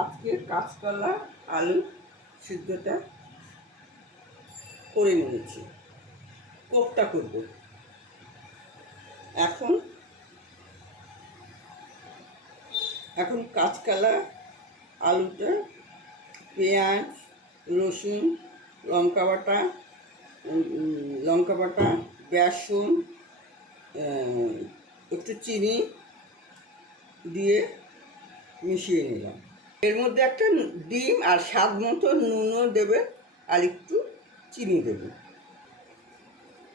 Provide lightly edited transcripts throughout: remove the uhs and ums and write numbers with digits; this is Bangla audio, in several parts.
আজকে কাঁচকলা আলু সিদ্ধটা করে নিয়েছি, কোপ্তা করব। এখন এখন কাঁচকলা আলুটা পেঁয়াজ রসুন লঙ্কা বাটা বেসন একটু চিনি দিয়ে মিশিয়ে নিলাম। এর মধ্যে একটা ডিম আর স্বাদ মতো নুনও দেবে আর একটু চিনি দেবে।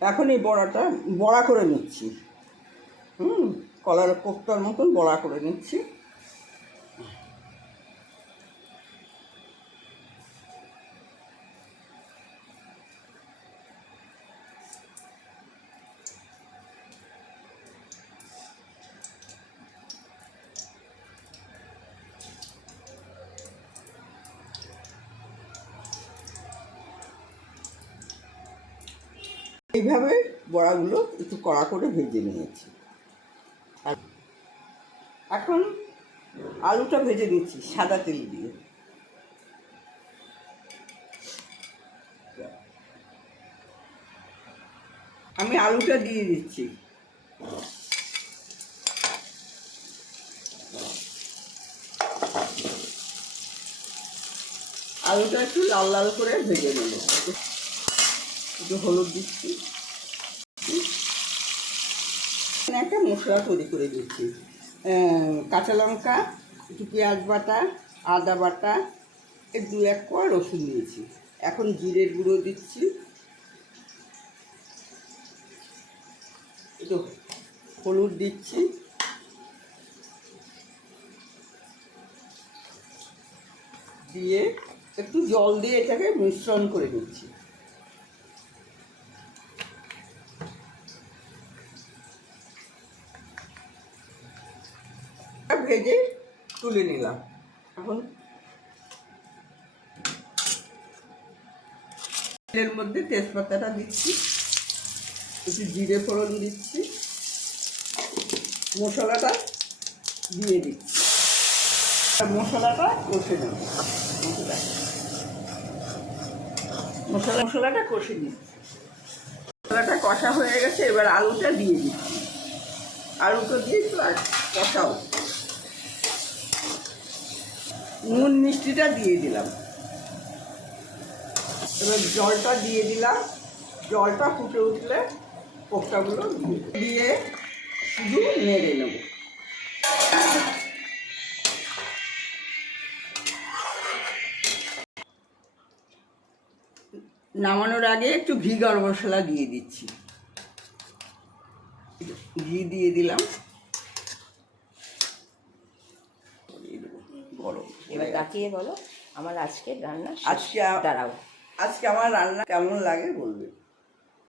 এখন এই বড়া করে নিচ্ছি। কলার কোপ্তার মতন বড়া করে নিচ্ছি। এইভাবে বড়াগুলো একটু কড়া করে ভেজে নিয়েছি। আর এখন আলুটা ভেজে নিচ্ছি সাদা তেল দিয়ে। আমি আলুটা দিয়ে দিচ্ছি। আলুটা একটু লাল লাল করে ভেজে নেব। একটু হলুদ দিচ্ছি। একটা মশলা তৈরি করে দিচ্ছি। কাঁচা লঙ্কা, একটু পেঁয়াজ বাটা, আদা বাটা, এক কোয়া রসুন দিয়েছি। এখন জিরের গুঁড়ো দিচ্ছি, একটু হলুদ দিচ্ছি, দিয়ে একটু জল দিয়ে এটাকে মিশ্রণ করে দিচ্ছি। ভেজে তুলে নিলাম। এখন তেলের মধ্যে তেজপাতাটা দিচ্ছি, একটু জিরে ফোড়ন দিচ্ছি, মশলাটা দিয়ে দিচ্ছি। মশলাটা কষে নেব। মশলাটা কষে নিচ্ছি। মশলাটা কষা হয়ে গেছে, এবার আলুটা দিয়ে দিচ্ছি। আলুটা দিয়ে একটু কষাও। নুন মিষ্টিটা দিয়ে দিলাম। এবার জলটা দিয়ে দিলাম। জলটা ফুটে উঠলে কোপ্তাগুলো দিয়ে শুধু নেড়ে নেব। নামানোর আগে একটু ঘি গরম মশলা দিয়ে দিচ্ছি। ঘি দিয়ে দিলাম। এবার তাকিয়ে বলো আমার আজকে রান্না আজকে আমার রান্না কেমন লাগে বলবে।